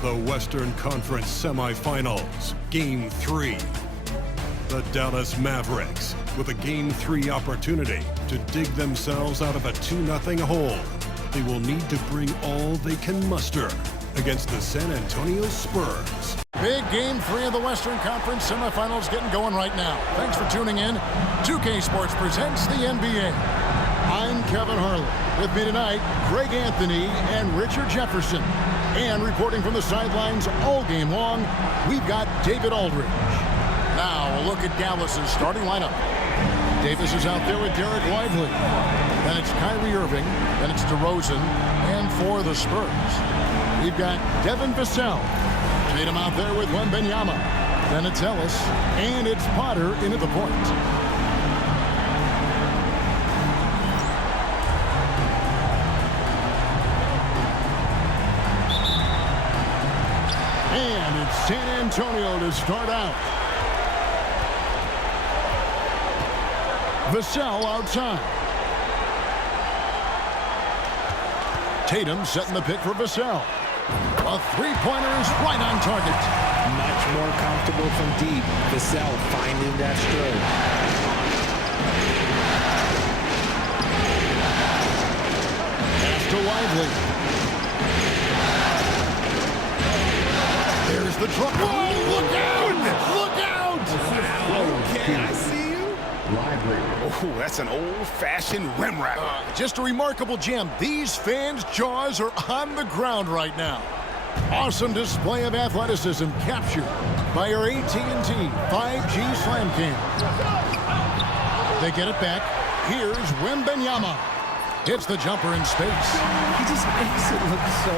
The Western Conference Semifinals, Game 3. The Dallas Mavericks, with a Game 3 opportunity to dig themselves out of a 2-0 hole. They will need to bring all they can muster against the San Antonio Spurs. Big Game 3 of the Western Conference Semifinals getting going right now. Thanks for tuning in. 2K Sports presents the NBA. I'm Kevin Harlan. With me tonight, Greg Anthony and Richard Jefferson. And reporting from the sidelines all game long, we've got David Aldridge. Now, a look at Dallas's starting lineup. Davis is out there with Derek Lively. Then it's Kyrie Irving. Then it's DeRozan. And for the Spurs, we've got Devin Vassell. Tatum out there with Wembanyama. Then it's Ellis. And it's Potter into the point. And it's San Antonio to start out. Vassell outside. Tatum setting the pick for Vassell. A three-pointer is right on target. Much more comfortable from deep. Vassell finding that stroke. Pass to Lively. There's the truck. Oh, look out! Look out! Wow. Okay, I see you. Oh, that's an old-fashioned rim wrap. Just a remarkable jam. These fans' jaws are on the ground right now. Awesome display of athleticism captured by our AT&T 5G Slam Cam. They get it back. Here's Wembanyama. Hits the jumper in space. He just makes it look so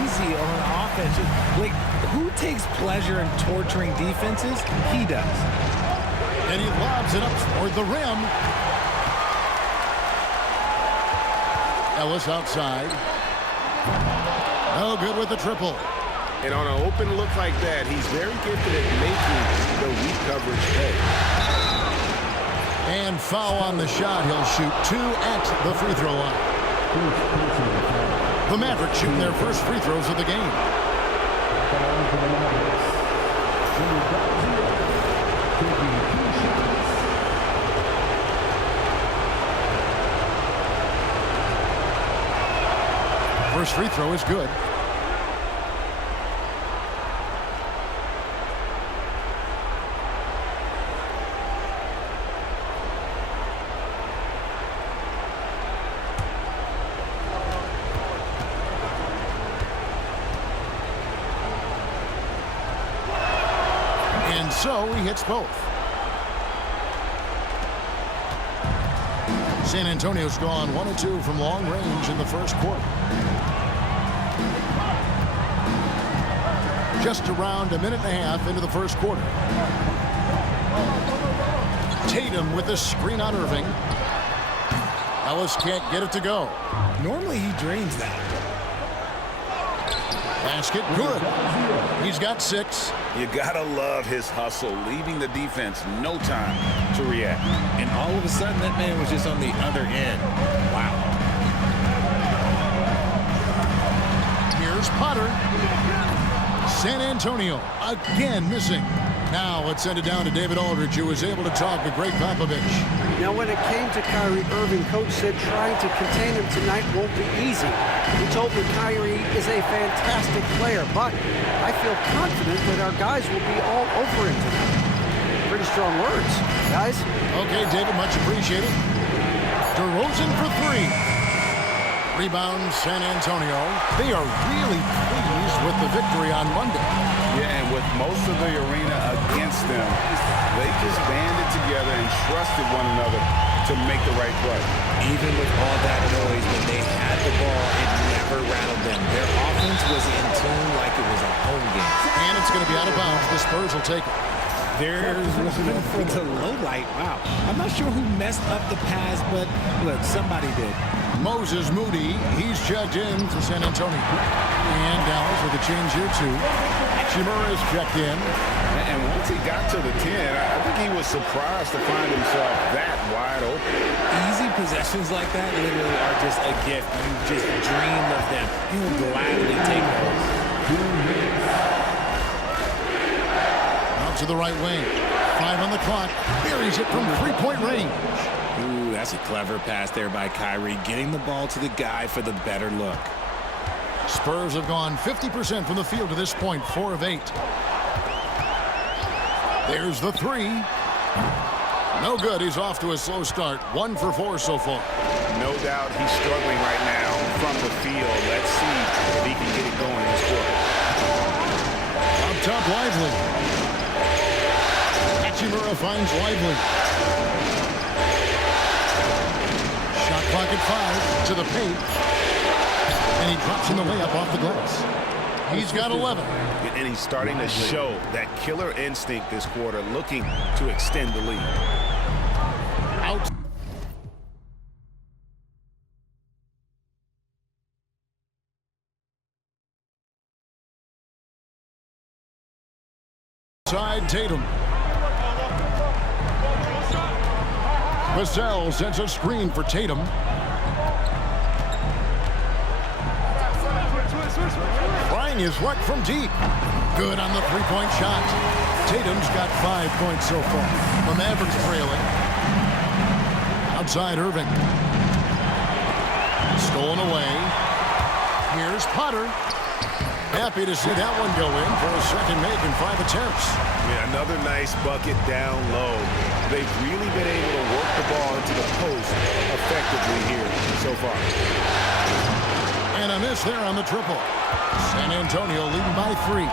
easy on offense. Like, who takes pleasure in torturing defenses? He does. And he lobs it up toward the rim. Ellis outside. No good with the triple. And on an open look like that, he's very gifted at making the weak coverage pay. And foul on the shot. He'll shoot 2 at the free throw line. The Mavericks shooting their first free throws of the game. First free throw is good. And so he hits both. San Antonio's gone 1 of 2 from long range in the first quarter. Just around a minute and a half into the first quarter. Tatum with the screen on Irving. Ellis can't get it to go. Normally he drains that. Basket good. He's got 6. You gotta love his hustle, leaving the defense no time to react. And all of a sudden that man was just on the other end. Wow. Here's Potter. San Antonio again missing. Now let's send it down to David Aldridge, who was able to talk with Greg Popovich. Now, when it came to Kyrie Irving, Coach said trying to contain him tonight won't be easy. He told me Kyrie is a fantastic player, but I feel confident that our guys will be all over him tonight. Pretty strong words, guys. Okay, David, much appreciated. DeRozan for 3. Rebound, San Antonio. They are really pleased with the victory on Monday. Yeah, and with most of the arena against them, They just banded together and trusted one another to make the right play. Even with all that noise, when they had the ball, it never rattled them. Their offense was in tune like it was a home game. And it's going to be out of bounds. The Spurs will take it. There's one for the low light. Wow. I'm not sure who messed up the pass, but look, somebody did. Moses Moody, he's checked in to San Antonio. And Dallas with a change here too. Hachimura is checked in. And once he got to the 10, I think he was surprised to find himself that wide open. Easy possessions like that literally are just a gift. You just dream of them. You'll gladly take those. Out to the right wing. 5 on the clock. Buries it from three-point range. Ooh, that's a clever pass there by Kyrie, getting the ball to the guy for the better look. Spurs have gone 50% from the field to this point, 4 of 8. There's the 3. No good. He's off to a slow start. 1 for 4 so far. No doubt he's struggling right now from the field. Let's see if he can get it going this quarter. Up top, Lively. Hachimura finds Lively. Shot clock at 5 to the paint. And he drops in the layup off the glass. He's got 11. And he's starting to show that killer instinct this quarter, looking to extend the lead. Out. Side Tatum. Vassell sends a screen for Tatum. Trying his luck from deep. Good on the three-point shot. Tatum's got 5 points so far. The Mavericks trailing. Outside Irving. Stolen away. Here's Potter. Happy to see that one go in for a second make in 5 attempts. Yeah, another nice bucket down low. They've really been able to work the ball into the post effectively here so far. And a miss there on the triple. San Antonio leading by 3.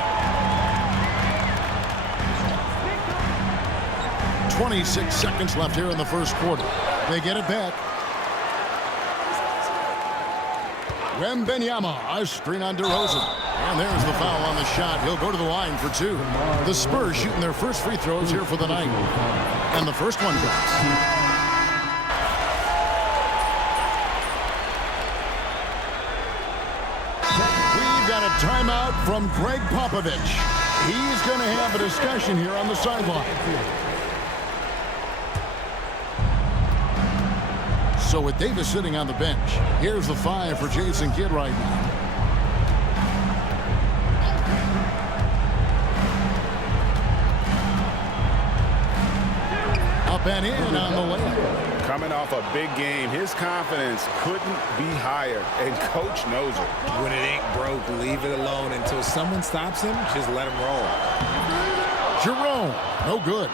26 seconds left here in the first quarter. They get it back. Wembanyama, a screen on DeRozan. And there's the foul on the shot. He'll go to the line for 2. The Spurs shooting their first free throws here for the night. And the first one drops. Timeout from Greg Popovich. He's going to have a discussion here on the sideline. So with Davis sitting on the bench, here's the 5 for Jason Kidd right now. Up and in on the layup. Coming off a big game, his confidence couldn't be higher, and Coach knows it. When it ain't broke, leave it alone until someone stops him. Just let him roll. Jerome, no good.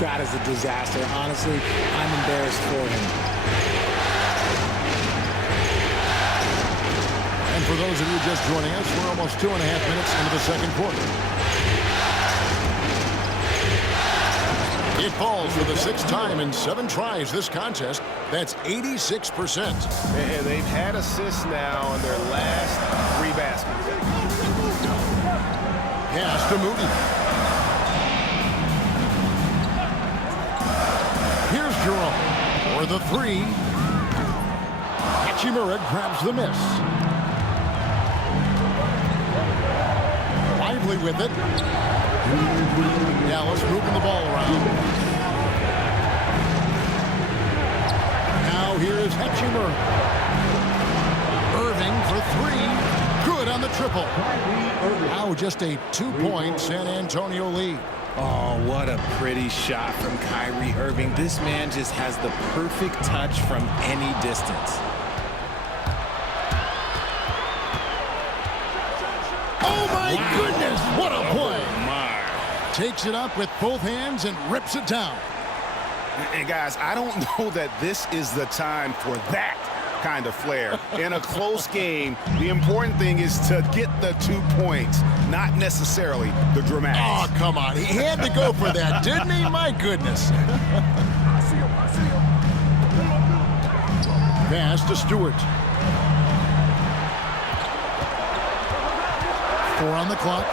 That is a disaster. Honestly, I'm embarrassed for him. And for those of you just joining us, we're almost 2.5 minutes into the second quarter. It falls for the 6th time in 7 tries this contest. That's 86%. And they've had assists now on their last 3 baskets. Pass to Moody. Here's Jerome for the 3. Hachimura grabs the miss. Lively with it. Dallas moving the ball around. Now here is Hachimura. Irving for 3. Good on the triple. Now just a 2-point San Antonio lead. Oh, what a pretty shot from Kyrie Irving. This man just has the perfect touch from any distance. Oh, my goodness. What a play. Takes it up with both hands and rips it down. And guys, I don't know that this is the time for that kind of flair. In a close game, the important thing is to get the 2 points, not necessarily the dramatics. Oh, come on. He had to go for that, didn't he? My goodness. Pass to Stewart. 4 on the clock.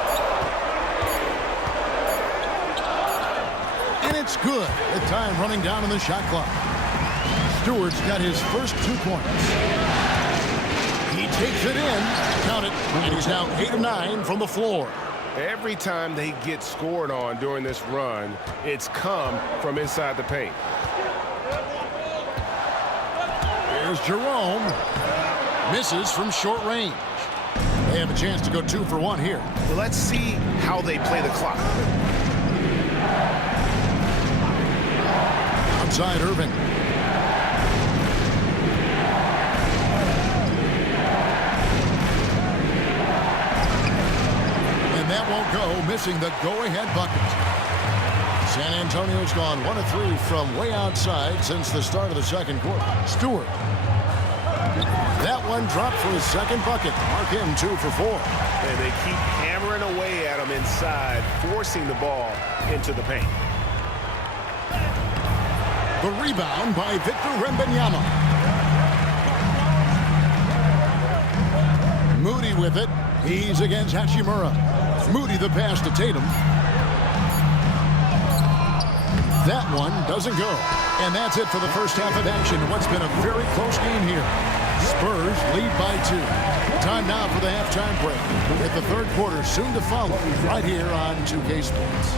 And it's good. The time running down on the shot clock. Stewart's got his first 2 points. He takes it in. Count it. And he's now 8 of 9 from the floor. Every time they get scored on during this run, it's come from inside the paint. Here's Jerome. Misses from short range. They have a chance to go 2 for 1 here. Let's see how they play the clock. Outside Irving. And that won't go, missing the go-ahead bucket. San Antonio's gone 1 of 3 from way outside since the start of the second quarter. Stewart. That one dropped for his second bucket. Mark him 2 for 4. And they keep hammering away at him inside, forcing the ball into the paint. The rebound by Victor Wembanyama. Moody with it. He's against Hachimura. Moody the pass to Tatum. That one doesn't go. And that's it for the first half of action. What's been a very close game here. Spurs lead by 2. Time now for the halftime break. With the third quarter soon to follow right here on 2K Sports.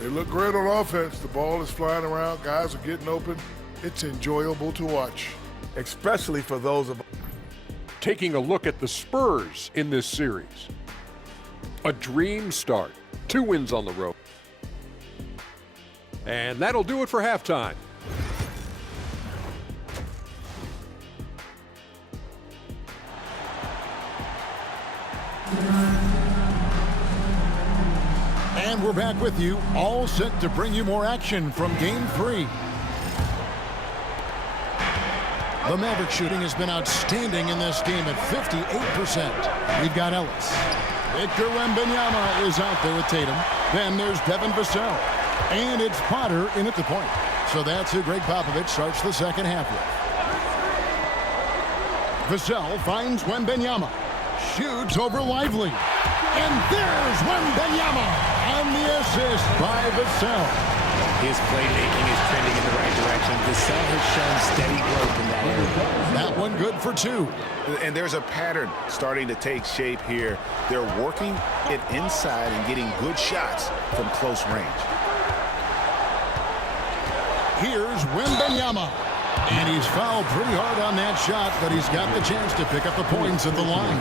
They look great on offense. The ball is flying around. Guys are getting open. It's enjoyable to watch. Especially for those of taking a look at the Spurs in this series. A dream start. 2 wins on the road. And that'll do it for halftime. And we're back with you, all set to bring you more action from Game 3. The Maverick shooting has been outstanding in this game at 58%. We've got Ellis. Victor Wembanyama is out there with Tatum. Then there's Devin Vassell. And it's Potter in at the point. So that's who Greg Popovich starts the second half with. Vassell finds Wembanyama. Shoots over Lively. And there's Wembanyama on the assist by Vassell. His playmaking is trending in the right direction. Vassell has shown steady growth in that area. That one good for 2. And there's a pattern starting to take shape here. They're working it inside and getting good shots from close range. Here's Wembanyama. And he's fouled pretty hard on that shot, but he's got the chance to pick up the points at the line.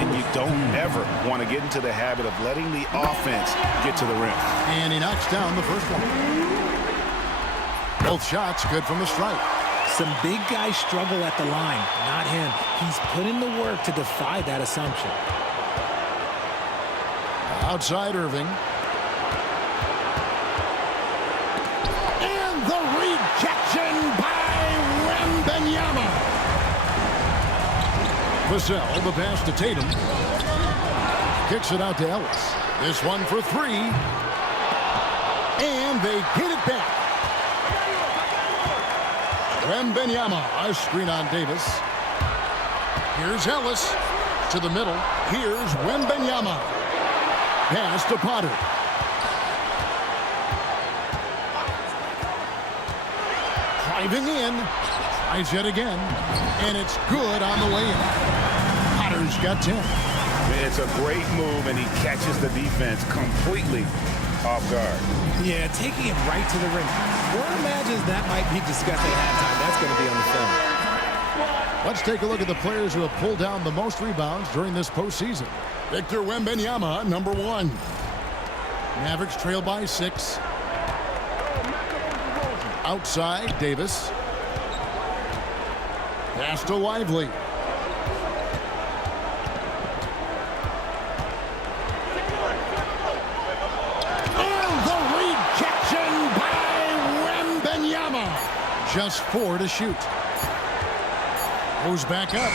And you don't ever want to get into the habit of letting the offense get to the rim. And he knocks down the first one. Both shots good from the stripe. Some big guys struggle at the line, not him. He's put in the work to defy that assumption. Outside Irving. And the rejection by Wembanyama. Vassell, the pass to Tatum. Kicks it out to Ellis. This one for 3. And they get it back. Wembanyama, a screen on Davis. Here's Ellis to the middle. Here's Wembanyama. Pass to Potter. Driving in. Tries yet again. And it's good on the way in. Potter's got 10. It's a great move, and he catches the defense completely off guard. Yeah, taking it right to the rim. One imagines that might be discussed at halftime. That's going to be on the film. Let's take a look at the players who have pulled down the most rebounds during this postseason. Victor Wembanyama, number 1. Mavericks trail by 6. Outside, Davis. Pass to Lively. Wembanyama. Just 4 to shoot. Goes back up.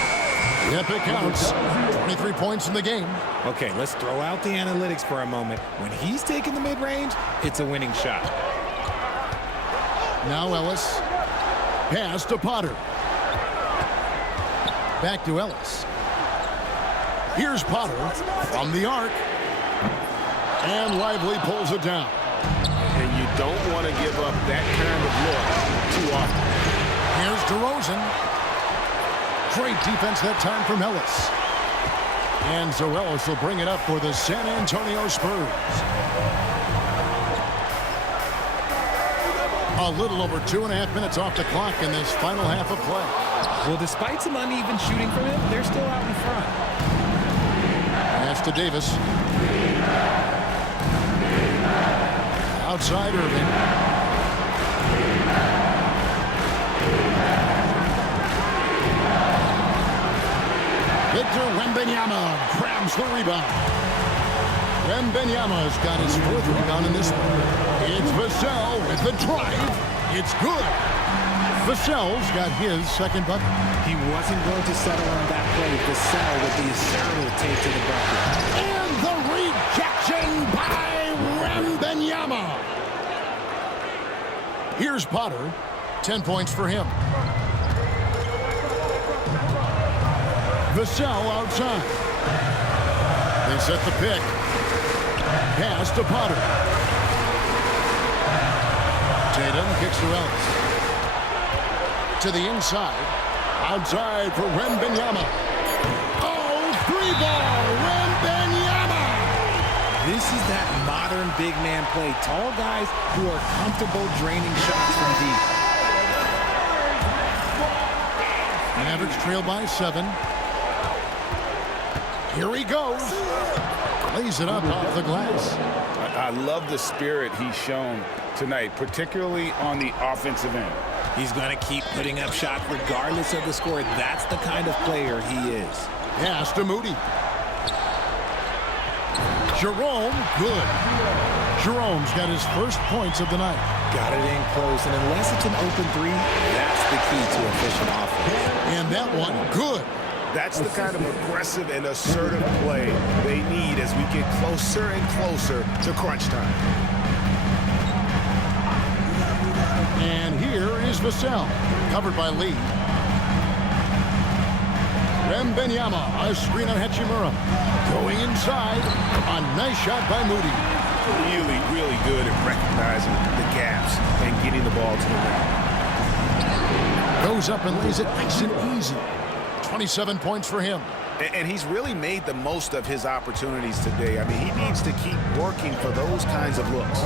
Yep, it counts. 23 points in the game. Okay, let's throw out the analytics for a moment. When he's taking the mid-range, it's a winning shot. Now Ellis. Pass to Potter. Back to Ellis. Here's Potter from the arc. And Lively pulls it down. And you don't want to give up that kind of look too often. Here's DeRozan. Great defense that time from Ellis. And so Ellis will bring it up for the San Antonio Spurs. A little over 2.5 minutes off the clock in this final half of play. Well, despite some uneven shooting from him, they're still out in front. Pass to Davis. Outside Irving. Victor Wembanyama grabs the rebound. Wembanyama's got his 4th rebound in this one. It's Vassell with the drive. It's good. Vassell's got his 2nd bucket. He wasn't going to settle on that play. Vassell with the assertive take to the bucket. And the rejection by Wembanyama. Here's Potter. 10 points for him. Vassell outside. They set the pick. Pass to Potter. Tatum kicks to Ellis. To the inside. Outside for Wembanyama. Oh, 3-ball. Wembanyama. This is that modern big man play. Tall guys who are comfortable draining shots from deep. Mavericks trail by 7. Here he goes. Lays it up off the glass. I love the spirit he's shown tonight, particularly on the offensive end. He's going to keep putting up shots regardless of the score. That's the kind of player he is. Pass to Moody. Jerome, good. Jerome's got his 1st points of the night. Got it in close, and unless it's an open 3, that's the key to efficient offense. And that one, good. That's the kind of aggressive and assertive play they need as we get closer and closer to crunch time. And here is Vassell, covered by Lee. Wembanyama, a screen on Hachimura. Going inside, a nice shot by Moody. Really, really good at recognizing the gaps and getting the ball to the rim. Goes up and lays it nice and easy. 27 points for him. And he's really made the most of his opportunities today. I mean, he needs to keep working for those kinds of looks.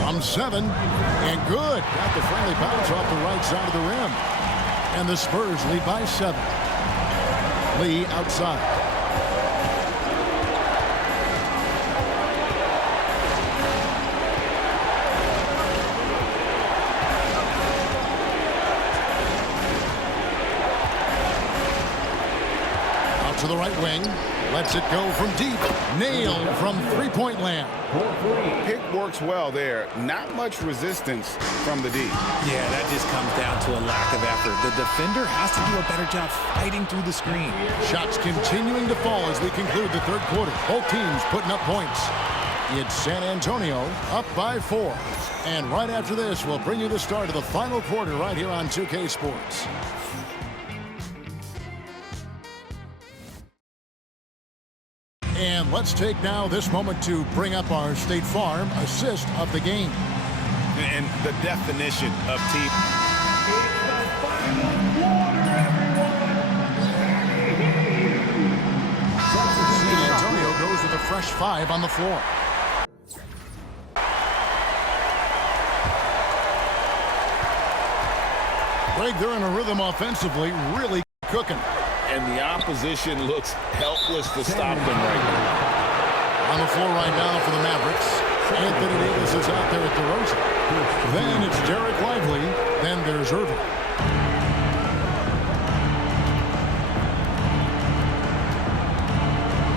From 7, and good. Got the friendly bounce off the right side of the rim. And the Spurs lead by 7. Lee outside. To the right wing, lets it go from deep, nailed from 3-point land. Pick works well there. Not much resistance from the D. Yeah, that just comes down to a lack of effort. The defender has to do a better job fighting through the screen. Shots continuing to fall as we conclude the 3rd quarter. Both teams putting up points. It's San Antonio up by 4. And right after this, we'll bring you the start of the final quarter right here on 2K Sports. And let's take now this moment to bring up our State Farm assist of the game. And the definition of team. San Antonio goes with a fresh 5 on the floor. Greg, they're in a rhythm offensively, really cooking. And the opposition looks helpless to stop them right now. On the floor right now for the Mavericks. Anthony Davis is out there at DeRozan. Then it's Derek Lively. Then there's Irving.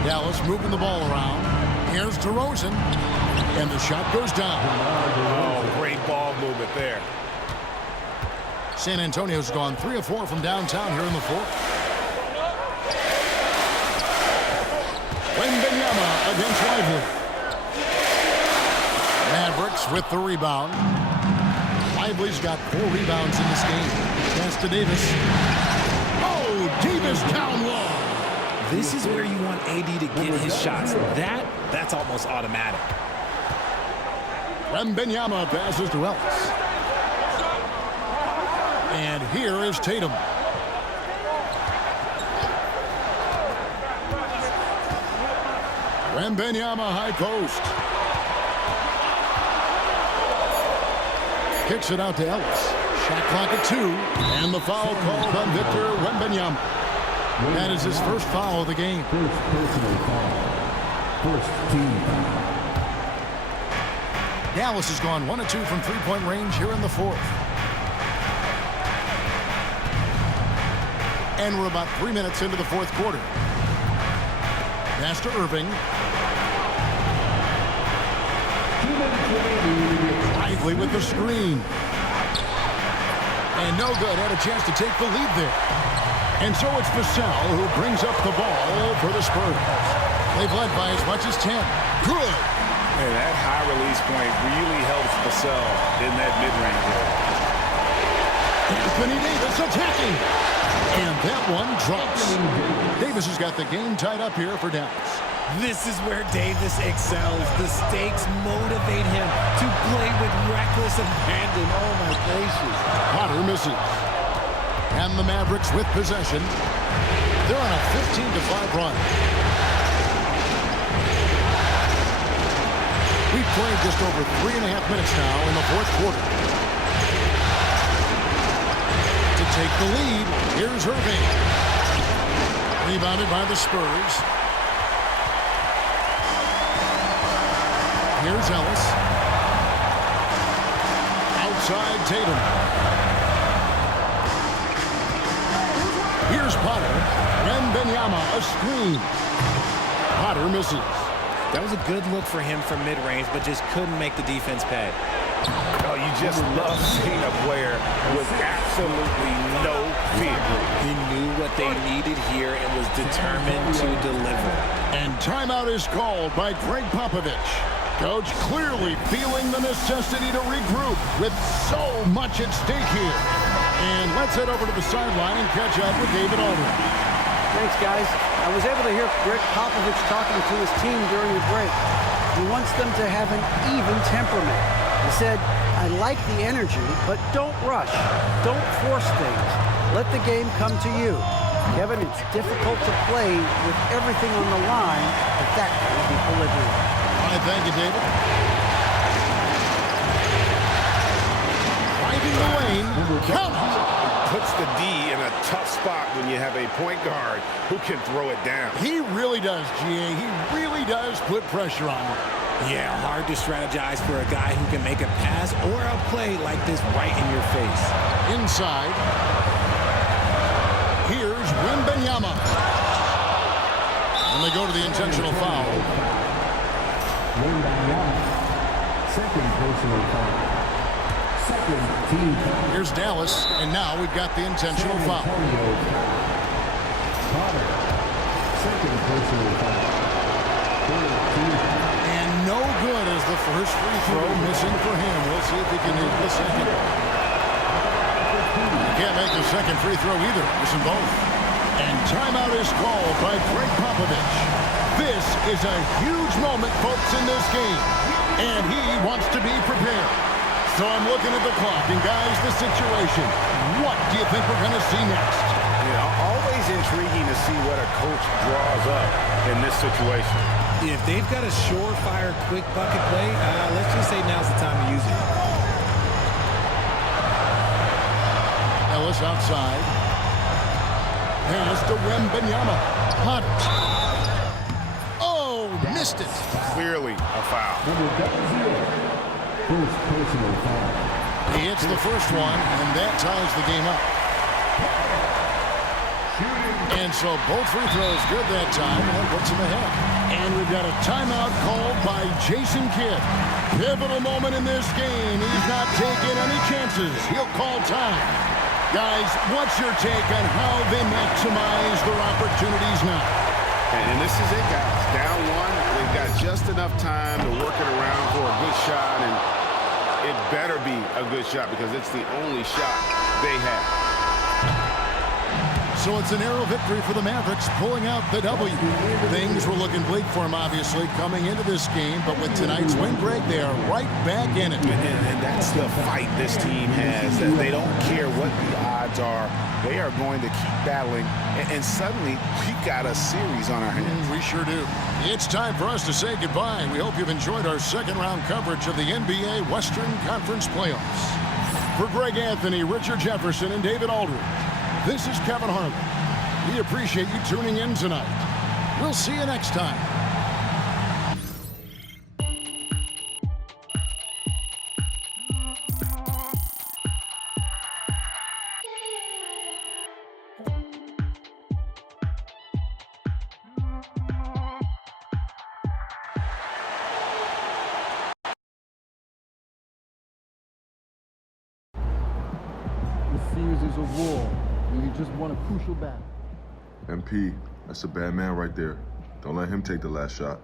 Dallas moving the ball around. Here's DeRozan. And the shot goes down. Oh, great ball movement there. San Antonio's gone 3 of 4 from downtown here in the fourth. Wembanyama against Lively. Mavericks with the rebound. Lively's got 4 rebounds in this game. Pass to Davis. Oh, Davis down low. This is where you want AD to get his shots. That's almost automatic. Wembanyama passes to Ellis. And here is Tatum. Wembanyama high post. Kicks it out to Ellis. Shot clock at 2. And the foul called on Victor Wembanyama. That is his first foul of the game. First personal foul. First team foul. Dallas has gone 1 of 2 from three-point range here in the fourth. And we're about 3 minutes into the fourth quarter. Pass to Irving. Lively with the screen. And no good. Had a chance to take the lead there. And so it's Vassell who brings up the ball for the Spurs. They've led by as much as 10. Good. And that high release point really helps Vassell in that mid-range area. Anthony Davis attacking. And that one drops. Davis has got the game tied up here for Dallas. This is where Davis excels. The stakes motivate him to play with reckless abandon. Oh, my gracious. Potter misses. And the Mavericks with possession. They're on a 15-5 run. We've played just over 3.5 minutes now in the fourth quarter. To take the lead, here's Irving. Rebounded by the Spurs. Here's Ellis. Outside Tatum. Here's Potter. Wembanyama, a screen. Potter misses. That was a good look for him from mid-range, but just couldn't make the defense pay. Oh, you just love seeing a player with absolutely no fear. He knew what they needed here and was determined to deliver. And timeout is called by Greg Popovich. Coach clearly feeling the necessity to regroup with so much at stake here. And let's head over to the sideline and catch up with David Aldridge. Thanks, guys. I was able to hear Greg Popovich talking to his team during the break. He wants them to have an even temperament. He said, I like the energy, but don't rush. Don't force things. Let the game come to you. Kevin, it's difficult to play with everything on the line at that kind of equilibrium. All right, thank you, David. Finding the lane. Count it. Puts the D in a tough spot when you have a point guard who can throw it down. He really does, GA. He really does put pressure on him. Yeah, hard to strategize for a guy who can make a pass or a play like this right in your face. Inside. Here's Wembanyama. And they go to the intentional foul. Second personal foul. Second team foul. Here's Dallas, and now we've got the intentional foul. Potter. Second personal foul. Third team foul. And no good as the first free throw missing for him. We'll see if he can hit the second. He can't make the second free throw either. Missing both. And timeout is called by Greg Popovich. This is a huge moment, folks, in this game. And he wants to be prepared. So I'm looking at the clock, and guys, the situation. What do you think we're going to see next? You know, always intriguing to see what a coach draws up in this situation. If they've got a surefire, quick bucket play, let's just say now's the time to use it. Ellis outside. Pass to Wembanyama. Hot. Oh, missed it. Clearly a foul. First personal foul. He hits the first one, and that ties the game up. And so both free throws good that time, and that puts him ahead. And we've got a timeout called by Jason Kidd. Pivotal moment in this game. He's not taking any chances. He'll call time. Guys, what's your take on how they maximize their opportunities now? And this is it, guys. Down one, they've got just enough time to work it around for a good shot, and it better be a good shot because it's the only shot they have. So it's a narrow victory for the Mavericks, pulling out the W. Things were looking bleak for them, obviously, coming into this game, but with tonight's win, Greg, they are right back in it. And that's the fight this team has, that they don't care what the odds are. They are going to keep battling, and suddenly we've got a series on our hands. We sure do. It's time for us to say goodbye. We hope you've enjoyed our second-round coverage of the NBA Western Conference Playoffs. For Greg Anthony, Richard Jefferson, and David Aldridge, this is Kevin Harlan. We appreciate you tuning in tonight. We'll see you next time. This series is a war, and you just won a crucial battle. MP, that's a bad man right there. Don't let him take the last shot.